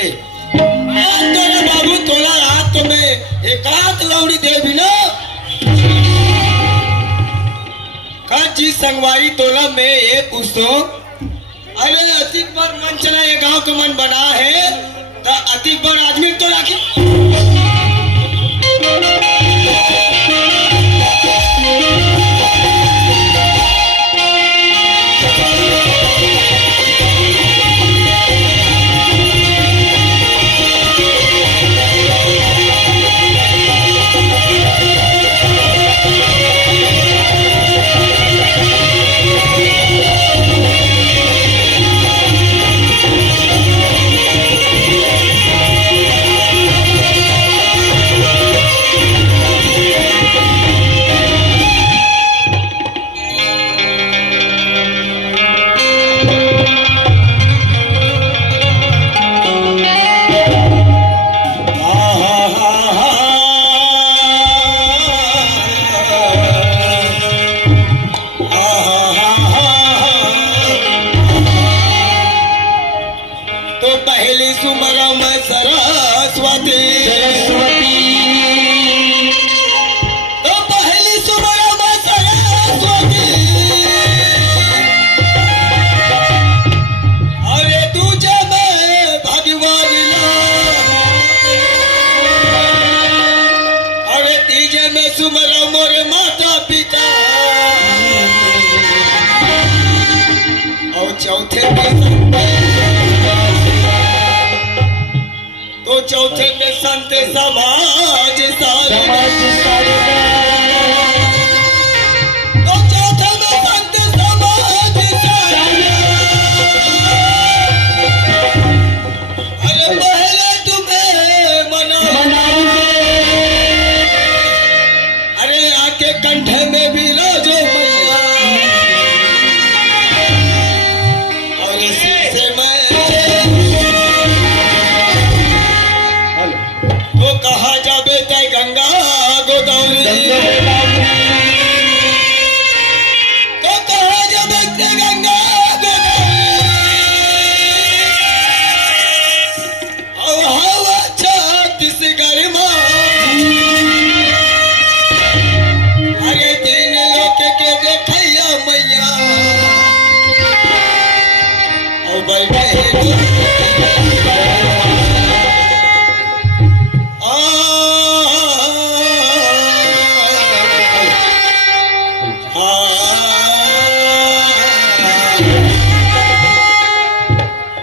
ए, तोरा बाबू तोला रात तो में एकांत लौड़ी दे भी ना का चीज संगवारी तोला में एक उसो अरे अतिक बार मन चला ये गांव का मन बना है तो अतिक बार आदमी तो राखी चौथे में संत समाज सारे तो चौथे में संत समाज सारे अरे पहले तुम्हें मनाऊंगे अरे आके कंठे में भी राजो मैया और इसी से मैं कहा जाबे तय गंगा गोदावरी तो कहा जाबे तय गंगा गोदावरी और हवा छत्तीसगढ़ में अरे तीन लोग के देखैया मैया और बैठे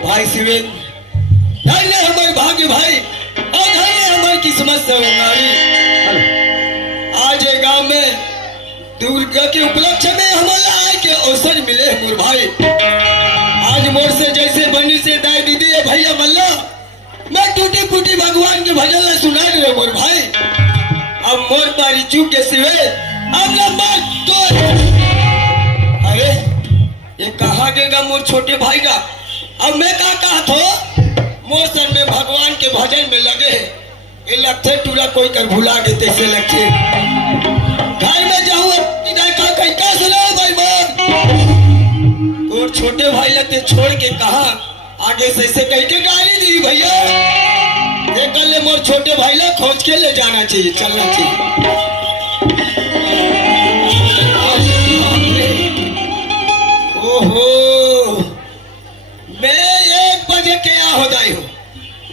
भाई शिवेन धन्य हमारे भाग्य भाई और धन्य हमारी किस्मत से आज ये गांव में दुर्गा के उपलक्ष्य में हमारा आए के अवसर मिले मोर भाई आज मोर से जैसे बनी से दाई दीदी है भैया मल्ला मैं टूटी फूटी भगवान के भजन में सुना रहे मोर भाई अब मोर पारी चूक के सिवे अब लंबा तो अरे ये कहा देगा मोर छोटे भाई का अब मैं कहा थो मोर सर में भगवान के भजन में लगे ये लगते टूरा कोई कर भुला देते से लगते घर में जाऊँ का सुनाओ भाई और छोटे भाई लगते छोड़ के कहा आगे से कह के गाली दी भैया ये कल ले मोर छोटे भाई ला खोज के ले जाना चाहिए चलना चाहिए ओहो मैं 1 बजे के यहाँ हो जाई हूँ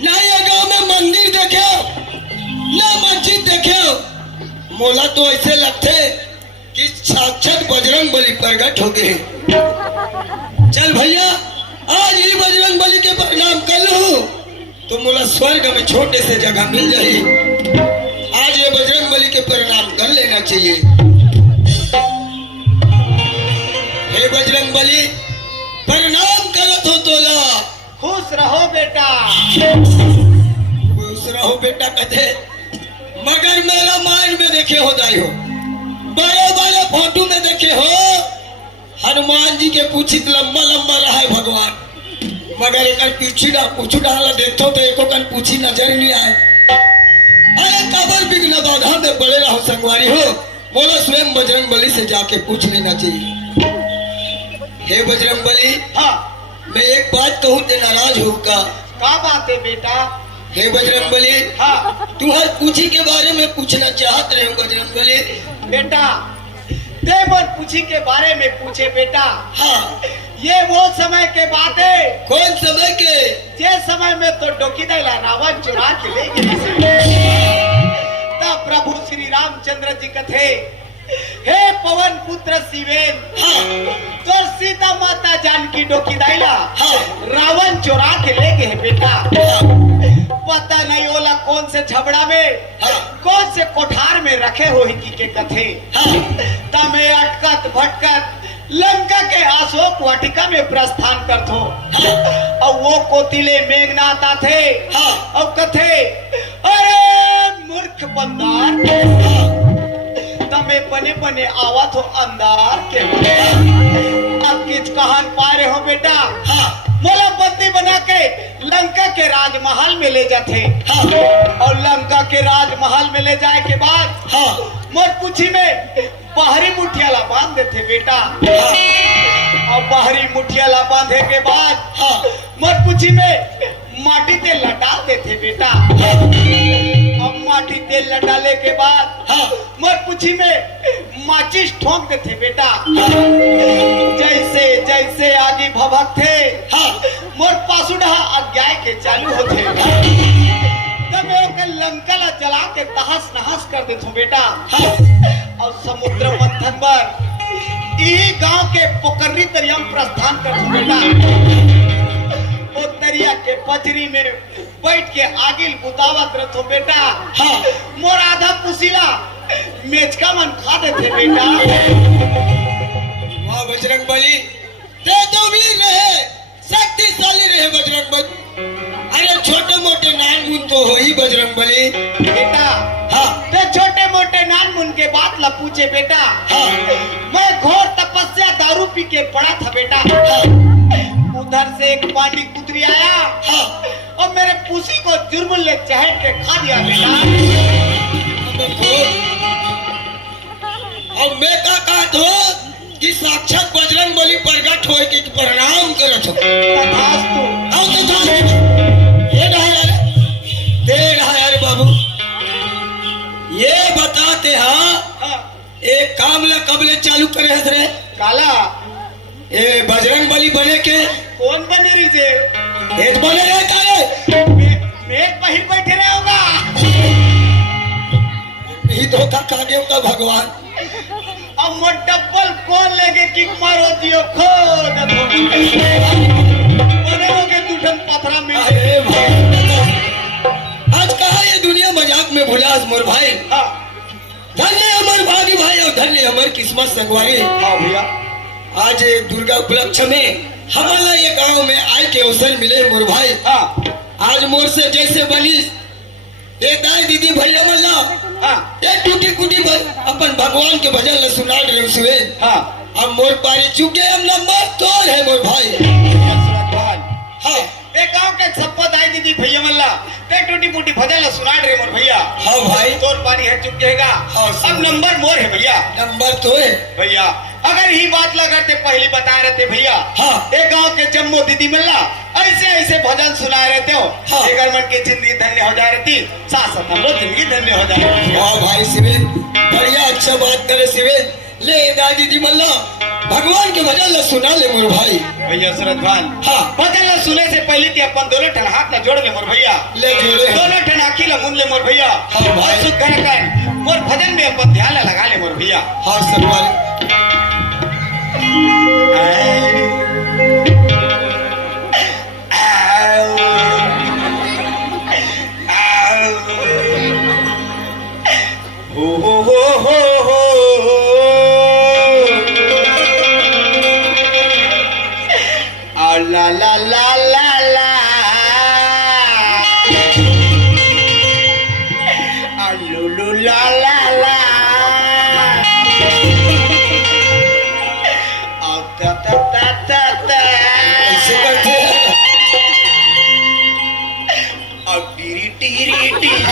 ना ये गांव में मंदिर देखे ना मस्जिद देखे मोला तो ऐसे लगते कि साक्षात बजरंग बली प्रकट हो गए चल भैया आज ही बजरंग बली के प्रणाम कर लो तो मोला स्वर्ग में छोटे से जगह मिल जाए आज ये बजरंग बली के प्रणाम कर लेना चाहिए हे बजरंग बली प्रणाम करत हो तोला खुश रहो बेटा खुश रहो बेटा कहते मगर मेरा माइंड में देखे हो दाई हो बड़े बड़े फोटो में देखे हो हनुमान जी के पूछित लंबा लंबा रहा है भगवान मगर एक पूछू डाला देखो तो एको कन पूछी नजर नहीं आए अरे कबर बिघ्न बाधा में बड़े रहो संगवारी हो बोला स्वयं बजरंग बली से जाके पूछ लेना चाहिए हे बजरंग बली हाँ मैं एक बात कहूँ ते नाराज होगा का बात है बेटा? हे बजरंगबली, हाँ तू हर पूछी के बारे में पूछना चाहत रहे हो बजरंगबली। बेटा, देवन पूछी के बारे में पूछे बेटा। हाँ, ये वो समय के बात है, कौन समय के? जे समय में तो डोकी दैला रावण चुरा के ले गए। तब प्रभु श्री रामचंद्र जी कथे, हे पवन पुत्र शिवेन, हाँ तो सीता माता जानकी डोकी दैला हाँ रावण चुरा के ले गए बेटा। हाँ पता नहीं ओला कौन से झबड़ा में, हाँ कौन से कोठार में रखे हो ही के कथे। हाँ तमे अटकत भटकत लंका के अशोक वाटिका में प्रस्थान करथो। और वो कोतिले मेघनाथ आथे हाँ और कथे, अरे मूर्ख बंदार, तमे बने बने आवत हो अंधार के। अब किच कहन पारे हो बेटा, हाँ मोला बंदी बना के लंका के राजमहल में ले जाते। हाँ और लंका के राजमहल में ले जाए के बाद हाँ मोर पूछी में बाहरी मुठियाला बांध देते बेटा। और बाहरी मुठियाला बांधे के बाद हाँ मोर पूछी में माटी तेल लटा देते बेटा। अब माटी तेल लटाले के बाद हाँ मोर पूछी में माचिस ठोक देते बेटा। जैसे जैसे आगे भभक थे हाँ मोर पासुडा अज्ञाय के चालू होते। तब ओके लंका ला जला के तहस नहस कर देथो बेटा। और समुद्र मंथन पर ई गांव के पोकरी तरियम प्रस्थान करथो बेटा। ओ तरिया के पचरी में बैठ के आगिल बुतावत रहथो बेटा। हाँ मोर आधा पुसीला मेचका मन खा देते बेटा। वाह बजरंगबली, ते तो वीर रहे, शक्तिशाली रहे बजरंगबली। अरे छोटे मोटे नान मुन तो हो ही बजरंगबली। बेटा हाँ ते छोटे मोटे नान मुन के बात ला पूछे बेटा। हाँ मैं घोर तपस्या दारू पी के पड़ा था बेटा। हाँ उधर से एक पांडी कुतरी आया हाँ और मेरे पूसी को जुर्मुल ले चहट के खा दिया बेटा। देखो, अब मैं का कहत हो कि साक्षात बजरंगबली प्रगट होए के प्रणाम करत हो। तथास्तु। आओ तथास्तु। ये रहा यार, दे रहा यार बाबू। ये बताते हाँ, हाँ, एक काम ला कबले चालू करे हत रे? काला ये बजरंगबली बने के कौन बने रही जे? एक बने रहे काले मेघ पहिर बैठे रहे होगा। ही धोखा खा गए का भगवान। अब मोर डब्बल कौन लेके किक मारो दियो खो बने होगे दूठन पथरा में। अरे भाई, आज कहा ये दुनिया मजाक में भुलास मोर भाई। हाँ धन्य अमर भागी भाई और धन्य अमर किस्मत संगवारी। हाँ भैया, आज दुर्गा उपलक्ष्य में हमारा ये गांव में आए के अवसर मिले मोर भाई। हाँ आज मोर से जैसे बनी ये दाई दीदी भैया मल्ला, हाँ ये टूटी कुटी अपन भगवान के भजन ल सुना रहे सुए। हाँ अब मोर पारी चुके हम नंबर तोड़ है मोर भाई। हाँ ए गांव के सबको दाई दीदी भैया मल्ला ते टूटी फूटी भजन सुना रहे मोर भैया। हाँ भाई, तोर पानी है चुकेगा। हाँ, अब नंबर मोर है भैया। नंबर तो है भैया अगर ही बात लगते पहली बता रहे थे भैया। हाँ एक गांव के जम्मो दीदी मल्ला ऐसे ऐसे भजन सुना रहे थे। हाँ। अगर मन की जिंदगी धन्य हो जा रही थी, साथ साथ हम लोग जिंदगी धन्य हो जा रही थी। वाह भाई सिवेन, बढ़िया अच्छा बात करे सिवेन। ले दाई दीदी मल्ला भगवान के भजन ल सुना ले मोर भाई। भैया सूरज भान, हाँ भजन ला सुने से पहले थी अपन दोनों ठन हाथ ला जोड़ ले मोर भैया। ले जोड़े हम। दोनों ठन आखी ला मुन ले मोर भैया। हाँ भाई। और सुख कर मोर भजन में अपन ध्यान ला लगा ले मोर भैया। हाँ सरवारी। ला ला ला ला ला लू लू ला ला ला ता ता ता ता ता ऐसे करते हैं। टीरी टीरी टीरी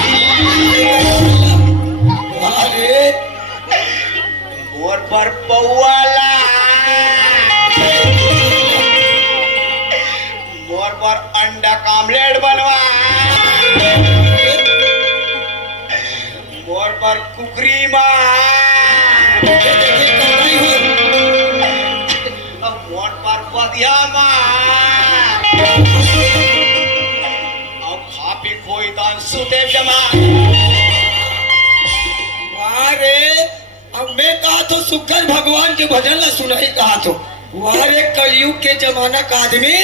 अरे मोर पर पौवाला मोर पर अंडा कामलेट हमर कुकरी माँ देखे करवाई हो अब मोट पर पदिया माँ अब खा पी खोई दान सुते जमा अरे अब मैं कहा तो सुखर भगवान के भजन ला सुनाई कहा तो वारे कलयुग के जमाना का आदमी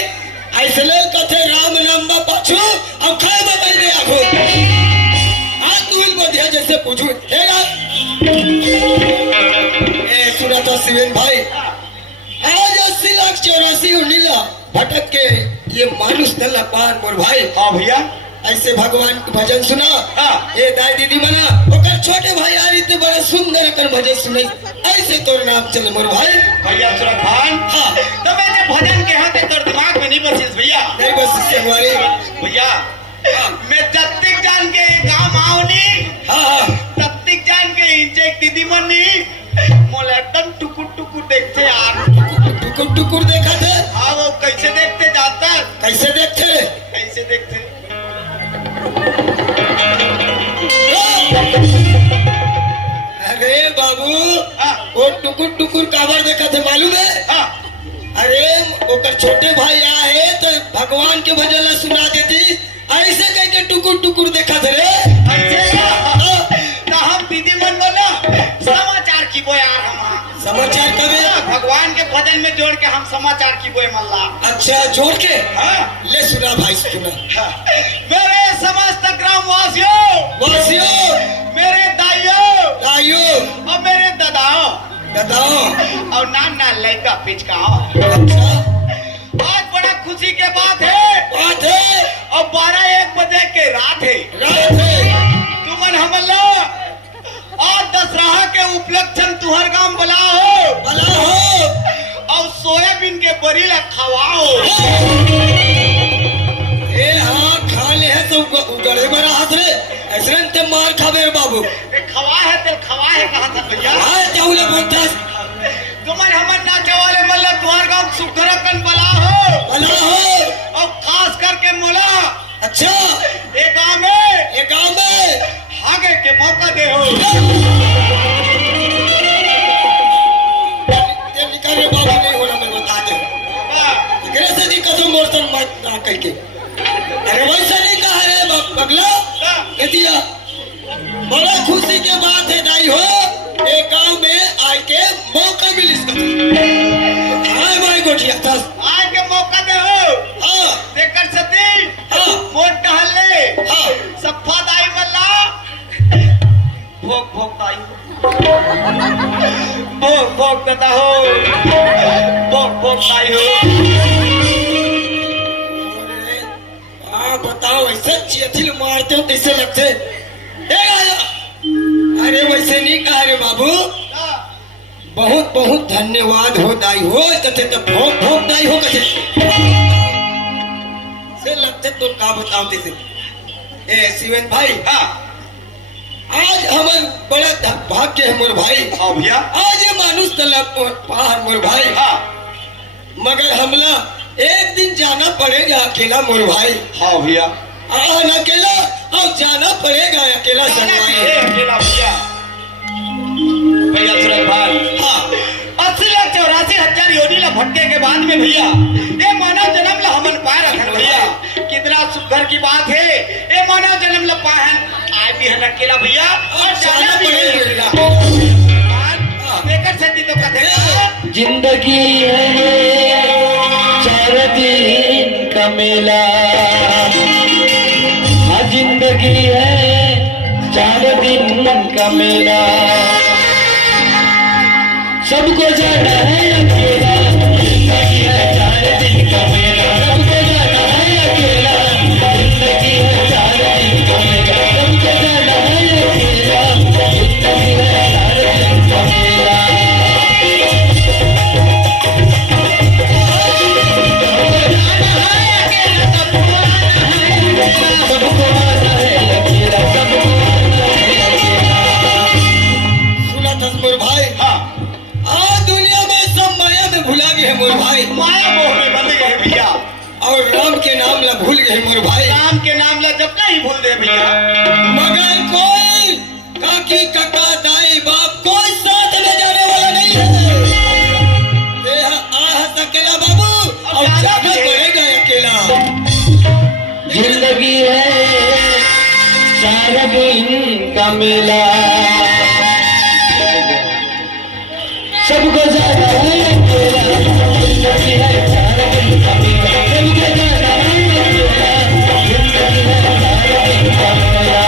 ऐसे कथे राम नाम बा पाछू अब खाए बताई दे आखो आज तुल बधिया जैसे पूछू हे रात ए सुना तो शिवेन भाई आज 80,84,19 भटक के ये मानुष दल पान मोर भाई हाँ भैया ऐसे भगवान के भजन सुना हाँ। ये दाई दीदी मना ओकर छोटे भाई आ रही तो बड़ा सुंदर कर भजन सुनाई ऐसे तोर नाम चले मोर भाई भैया सुरत भान हाँ। तो मैंने भजन के हाथे तोर दिमाग में नहीं बसिस भैया नहीं बस इससे हमारे भैया मैं जत्तिक जान के गांव आओनी हाँ हाँ तत्तिक जान के इंचे एक दीदी मनी मोला एकदम टुकुर टुकुर देखते यार टुकुर टुकुर देखा थे हाँ वो कैसे देखते जाता कैसे देखते कैसे देखते अरे बाबू हाँ। वो टुकुर टुकुर काबर देखा थे मालूम है हाँ अरे ओकर छोटे भाई आए तो भगवान के भजन ला सुना देती ऐसे कह के टुकुर टुकुर देखा थे रे अच्छे ना हम दीदी मन बोला समाचार की बोए यार हम समाचार कबे भगवान के भजन में जोड़ के हम समाचार की बोए मल्ला अच्छा जोड़ के हाँ ले सुना भाई सुना मेरे समस्त ग्रामवासियों वासियों मेरे दाइयों आयो और मेरे दादाओं बताओ और नाना लड़का पिचकाओ अच्छा आज बड़ा खुशी के बात है बात है और 12-1 बजे के रात है रात है तुमन हमला आज दशहरा के उपलक्षण तुहर गांव बुलाओ भला हो और सोयाबीन के बरी ला खवाओ ए हाँ खा ले है तो उगड़े बड़ा हाथ रे ऐसे ते मार खावे रे बाबू ये खवा है तेल खवा है कहा था भैया हाय जाऊले बोलता तुमन हमन नाचे वाले मल्ला तुहर गांव सुखरकन बुलाओ भला हो और खास करके मोला अच्छा ये गांव में हागे के मौका दे हो ते निकाल रे बाबू नहीं होना मैं बता दे इकरे से दी कसम मोरसन मत ना कह के अरे वैसा नहीं कहा रे पगला कह दिया बड़ा खुशी के बात है दाई हो एक गांव में आए के मौका मिली इसका हाय भाई गोठिया दस आज के मौका दे हो हाँ देकर सती हाँ मोट टहले हाँ सफा दाई मल्ला भोग भोग दाई भोग भोग देता हो भोग भोग दाई हो हाँ बताओ ऐसे चिथिल मारते हो कैसे लगते ए राजा अरे वैसे नहीं कहा रे बाबू बहुत बहुत धन्यवाद हो दाई हो कथे तो भोग भोग दाई हो कथे से लगते तो का बताओ थे ए शिवेन भाई हाँ आज हमार बड़ा भाग्य है मोर भाई हाँ भैया आज ये मानुष तलब पहाड़ मोर भाई हाँ मगर हमला एक दिन जाना पड़ेगा अकेला मोर भाई हाँ भैया अकेला और जाना पड़ेगा अकेला संगवारी अकेला भैया भैया सुरत भाई हाँ 80,84,000 योनी ला भटके के बाद में भैया ये मानव जन्म ला हमन पाए रखन भैया कितना सुखर की बात है ये मानव जन्म ला पाए आए भी है अकेला भैया और जाना भी है देकर सती तो कथे जिंदगी है 4 दिन का मेला हाँ जिंदगी है 4 दिन का मेला सबको जाना है अकेला जिंदगी है 4 दिन का मेला सबको जाना है अकेला जिंदगी है 4 दिन का मेला सबको जाना है अकेला जिंदगी है 4 दिन का मेला सुना था मोर भाई हाँ आज दुनिया में सब माया में भुला गए मोर भाई माया मोह में बंध गए भैया और राम के नाम ला भूल गए मोर भाई राम के नाम ला जब नहीं भूल दे भैया मगर कोई का काकी काका दाई बाप कोई साथ में जाने वाला नहीं है। अकेला बाबू और जाना पड़ेगा अकेला। जिंदगी है चार दिन का मेला, सबको जाना है अकेला। जिंदगी है चार दिन का मेला, सबको जाना है अकेला। जिंदगी है चार दिन का मेला।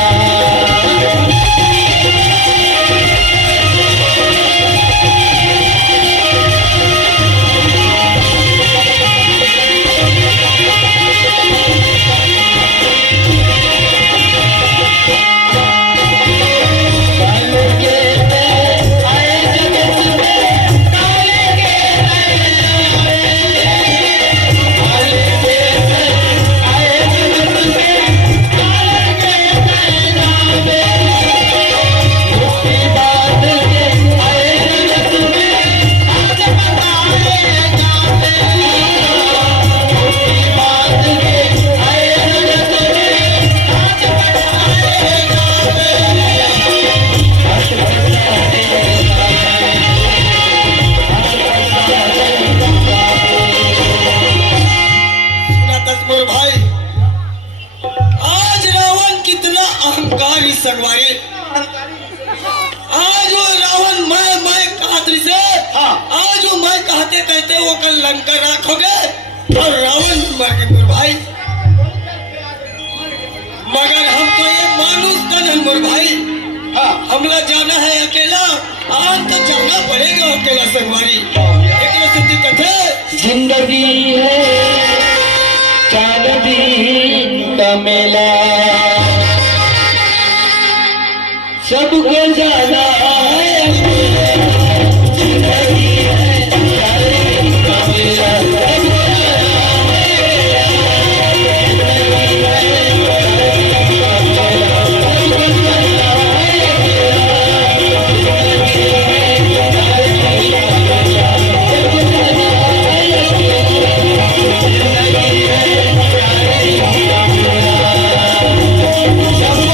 संगवारी आज वो रावण मैं कहते से आज वो मैं कहते वो कल लंका राख हो गए और रावण भी मर गए भाई। मगर हम तो ये मानुष तन मोर भाई, हमला जाना है अकेला। आज तो जाना पड़ेगा अकेला संगवारी। एक सिद्धि कथे जिंदगी है चार दिन का मेला, सबको जाना है अकेला। जिंदगी है चार दिन का मेला, सबको जाना है अकेला। जिंदगी है चार दिन का मेला, सबको जाना है अकेला। जिंदगी है चार दिन का मेला, सबको जाना है अकेला। जिंदगी है चार दिन का मेला, सबको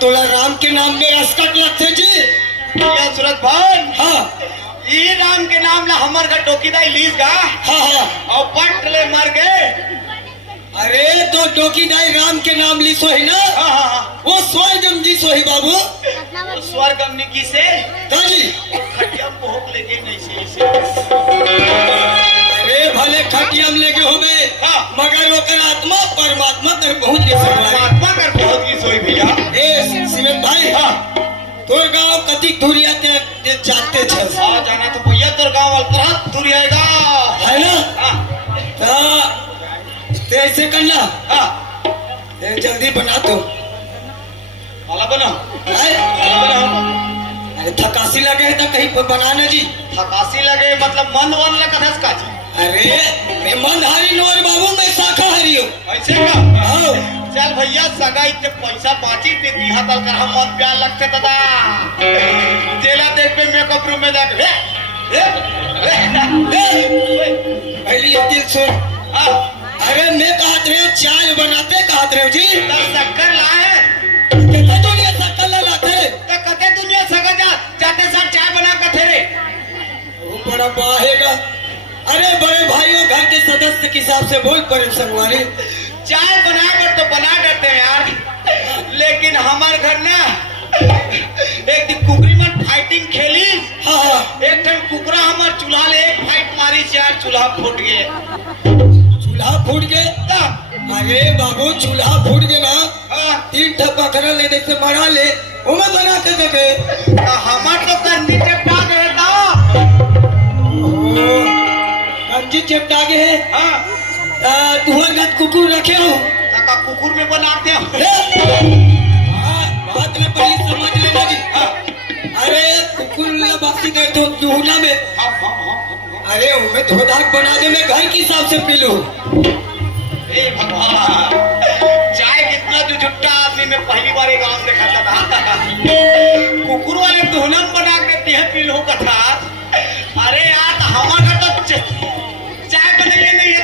तोला राम के नाम में अस्कट लगते जी। या सूरत भान ये राम के नाम ला हमर का टोकीदाई लीज गा। और पट ले मर गए। अरे तो टोकीदाई राम के नाम ली सोही ना। वो स्वर्गम जी सोही बाबू। स्वर्गम निकी से जी खटिया पोहक लेके नहीं से। अरे भले खटियम लेके होबे मगर ओकर आत्मा परमात्मा कर बहुत के परमात्मा कर बहुत की सोई भैया। ए सिमन भाई तोर गांव कतिक दूरिया ते जाते छस। जाना तो भैया तोर गांव अलपरात दूर आएगा है ना। ते ऐसे करना ते जल्दी बना दो। वाला बना अरे थकासी लगे है तो कहीं पर बनाना जी। थकासी लगे मतलब मन वन लगा धस का जी। अरे मैं मन हारी नोर बाबू मैं शाकाहारी हूँ। ऐसे का चल भैया सगाई ते पैसा बाची ते दिहा तल कर हम मन प्यार लगते दादा। जेला देख पे मेकअप रूम में देख पहली दिल सुन। अरे मैं कहत रहे चाय बनाते कहत रहे जी। शक्कर लाए कितना दुनिया शक्कर लाते तो कते दुनिया सगा जाते सर चाय बना के थे रे। वो बड़ा बाहेगा। अरे बड़े भाइयों घर के सदस्य के हिसाब से बोल पड़े संगवारी। चाय बनाकर तो बना देते हैं यार, लेकिन हमारे घर ना एक दिन कुकरी में फाइटिंग खेली। हाँ एक टाइम कुकरा हमार चूल्हा ले एक फाइट मारी, चार चूल्हा फूट गए। चूल्हा फूट गए। अरे बाबू चूल्हा फूट गए ना, हाँ, 3 ठप्पा करा ले से मरा ले उमे बना के देखे। हमार तो कंदी चपटा गए था। कंजी चिपटा गए है। हाँ, तुहर गत कुकुर रखे हो। काका कुकुर में बनाते हो। बात में पहले समझ लेना जी। अरे कुकुर बासी गए तो दुहना में। अरे उमे धोधाक बना दे, मैं घर के हिसाब से पी लूं। हे भगवान, चाय कितना जो झुट्टा आदमी में पहली बार गांव में देखा था। कुकुर वाले दुल्हन बना के देते हैं पी लो कथा। अरे यार हमारा तो चाय बनेंगे नहीं है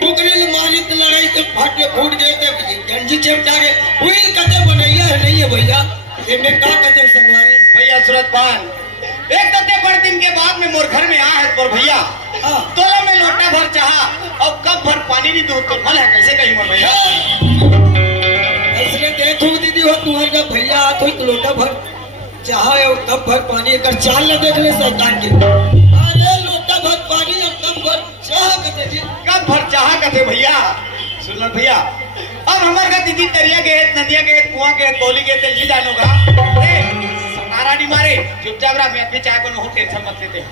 कुकरी मारी तो लड़ाई तो फाटे फूट गए थे, गंजी चिपटा गए। हुई कदम बनैया है नहीं है भैया, इनने का कदम संगवारी भैया सूरत पान। एक तो बड़े दिन के बाद में मोर घर में आ है पर भैया तोला में लोटा भर चाहा और कब भर पानी नहीं दूध तो मल है कैसे कहीं मोर भैया। ऐसे देखो दीदी हो तुम्हारे का भैया आत हो तो लोटा भर चाहा और कब भर पानी कर चाल न देख ले शैतान के। अरे लोटा भर पानी और कब भर चाह कते जी, कब भर चाहा कथे भैया। सुन भैया अब हमारे का दीदी तरिया गए, नदिया गए, कुआं गए, तोली गए, तेल जानो का सकारा नहीं मारे चुपचाप रहा। मैं भी चाय बनो हो, टेंशन मत लेते हैं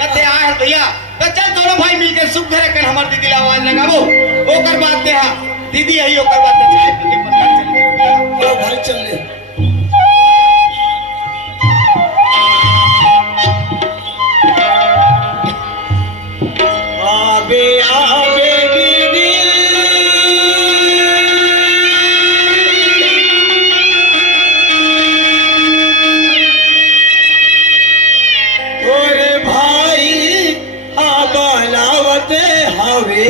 कते आ है भैया। तो चल दोनों भाई मिलकर सुख घर कर हमार दीदी ला आवाज लगाबो ओकर बात दे। दीदी यही ओकर बात चाय पी के पत्थर चल ले भाई चल ले। आबे आबे दीदी ओरे भाई आबलावत हवे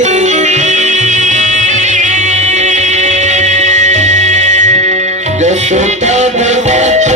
जसोटा बरबाद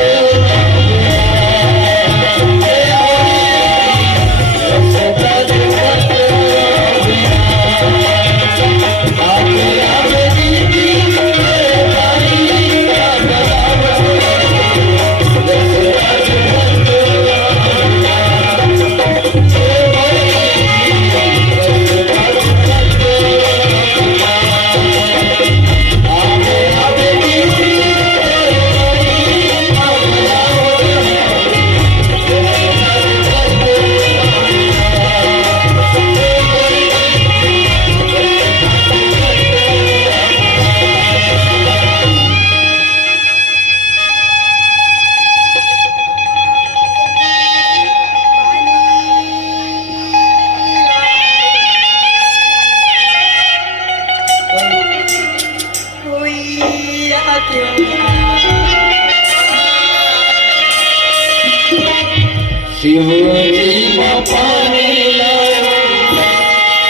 शिवजी पानी लायो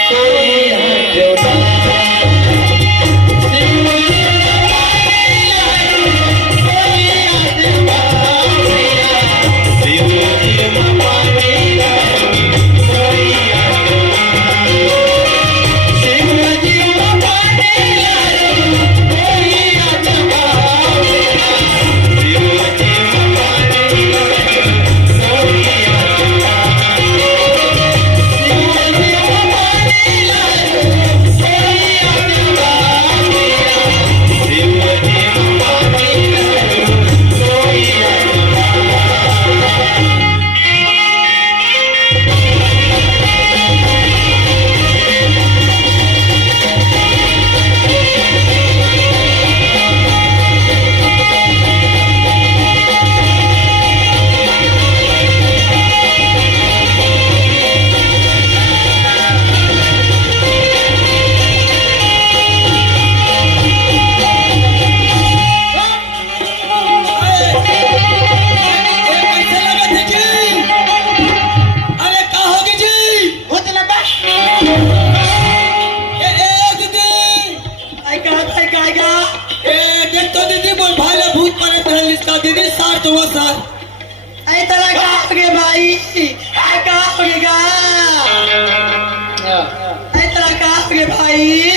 कोई हटवा। दीदी सार तो वो सार ऐ तरह का हो गया भाई, क्या हो गया कहोगे भाई?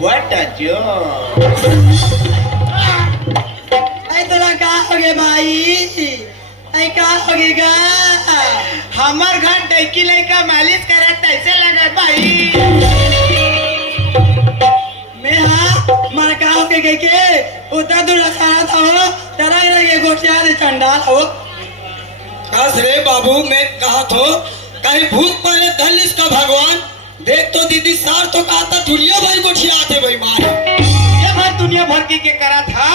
What a joke. ऐ तोरा कहोगे भाई? ऐ कहोगेगा? हमार घर टैकी लड़का मालिश करे कैसे लगा भाई? मैं हाँ मार कहोगे के उतना दूर रखा था हो तेरा के गोटिया दे चंडाल हो। कस रे बाबू मैं कहा तो कहीं भूत पहले धन इसका भगवान देख तो दीदी सार तो कहा था दुनिया भर को छियाते भाई मारे ये भर दुनिया भर के करा था।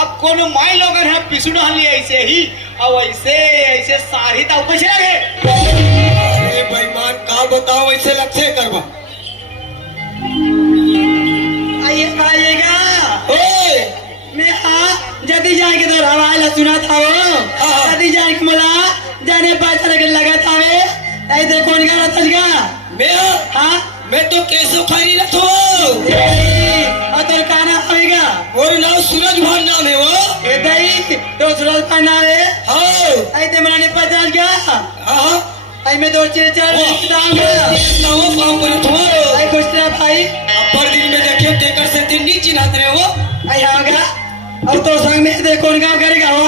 अब कोनो माई लोग है पिसुना लिए ऐसे ही और ऐसे ऐसे सारी तो ऊपर लगे। अरे बेईमान का बताओ ऐसे लक्ष्य करवा आइएगा ओए मैं हाँ जदी जाए के तो हवाला सुना था वो हाँ। जदी जाए के मला जाने पास लगा था वे ऐसे कौन गा रहा मैं हाँ मैं तो केसो खाई रखो और तो काना होएगा और नाम सूरज भान नाम है वो ए दई तो सूरज पढ़ना है हाँ ऐसे मनाने पास गया हाँ आई मैं दो चीज चल दाऊंगा नाम फाम पर तुम्हारो आई खुश रहा भाई अपर दिन में देखियो टेकर से दिन नीचे नात रहे हो आई होगा अब तो संग में दे कौन काम करेगा वो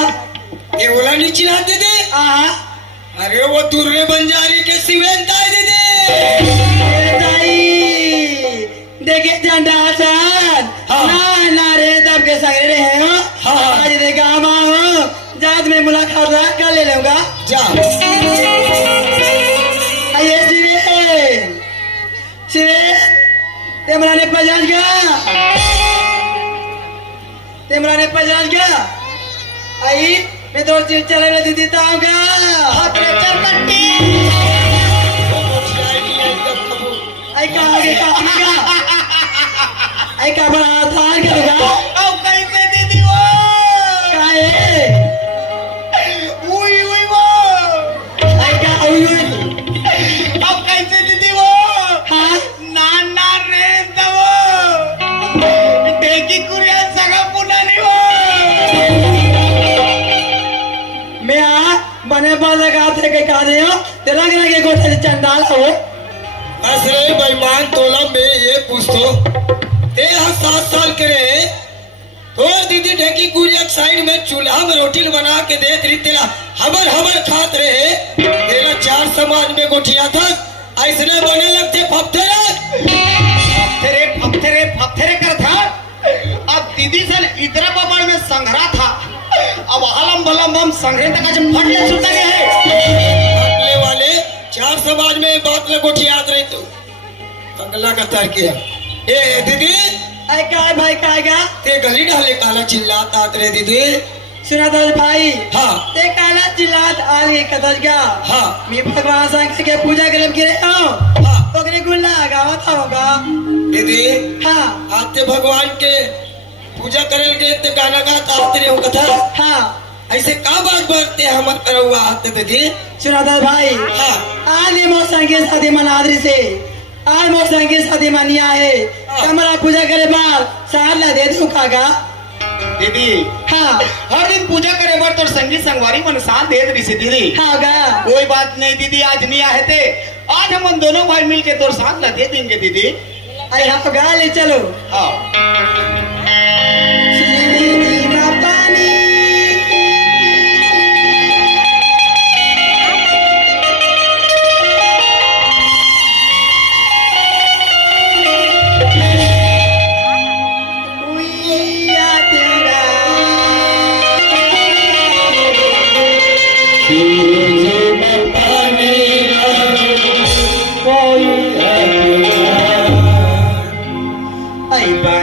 ये बोला नीचे नात दे दे हाँ अरे वो दुर्रे बंजारी के सिवेन ताई दे दे देखे झंडा सान हाँ। ना रे तब के संग रहे हो हाँ। आज देखा माँ हो जात में मुलाकात कर ले लूंगा जा आइए शिवे तेमरा ने पजाज गया तेमरा ने पजाज गया आई मैं दो चीज चले में दीदी ताऊंगा हाथ में चरकट्टी आई कहा आई का बड़ा था करूंगा अब कैसे दीदी वो काहे उई उई वो आई का अब कैसे दीदी वो हाँ नाना रे दवो टेकी कुरिया सगा पुनानी वो मैं बने बाजा गाते के काजे हो तेरा के गोटे चंडाल हो बस रे बेईमान तोला में ये पूछतो ते हम 7 साल के रहे तो दीदी ढेकी गुड़िया साइड में चूल्हा में रोटी बना के देख रही तेरा हमर खात रहे तेरा 4 समाज में गोठिया था ऐसने बने लगते फप्थरे कर था। अब दीदी से इतना पपाड़ में संघरा था अब हलम बलम बम संघरे तक आज फटले सुता गए है अगले वाले 4 समाज में बात ल गोठिया याद रही तो अगला का तार किया ए दीदी आई काय भाई काय का ते गली डाले काला चिल्लाता रे दीदी सुना था भाई हाँ ते काला चिल्लात आगे कदर गया हाँ मैं भगवान संग के पूजा करम गिरे आओ हाँ ओकरे गुल्ला गावत होगा दीदी हाँ आते भगवान के पूजा करे के ते गाना गाता आते रहो कथा हाँ ऐसे का बात बात हमर करवा आते दीदी सुना था भाई हाँ आज मो संगे शादी मनादरी से आज मो संगे शादी मनिया है कमरा पूजा करे बार साल ला दे दू कागा दीदी हाँ हर दिन पूजा करे बार तो संगी संगवारी मन साथ दे रही से दीदी हाँ गा कोई बात नहीं दीदी आज नहीं आए थे आज हम दोनों भाई मिलके तोर साथ ला दे देंगे दीदी आई हाँ गा ले चलो हाँ आई बा